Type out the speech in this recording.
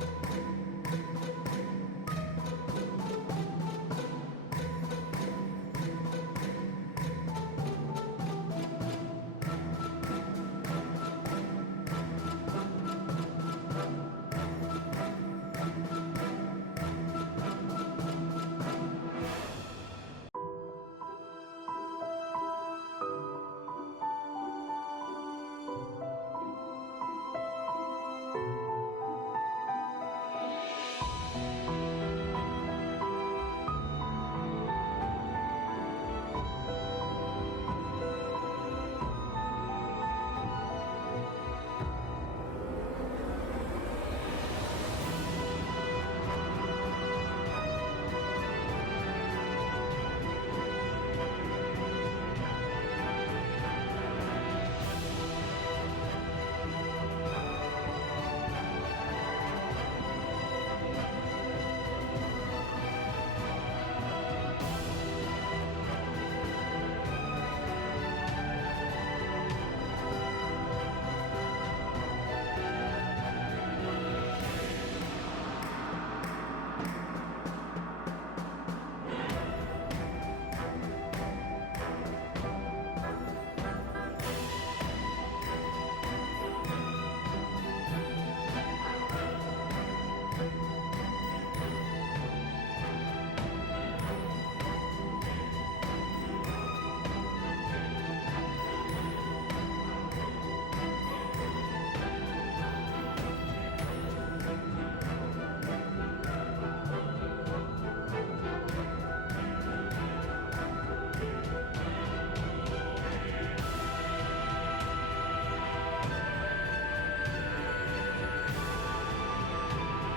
Thank you.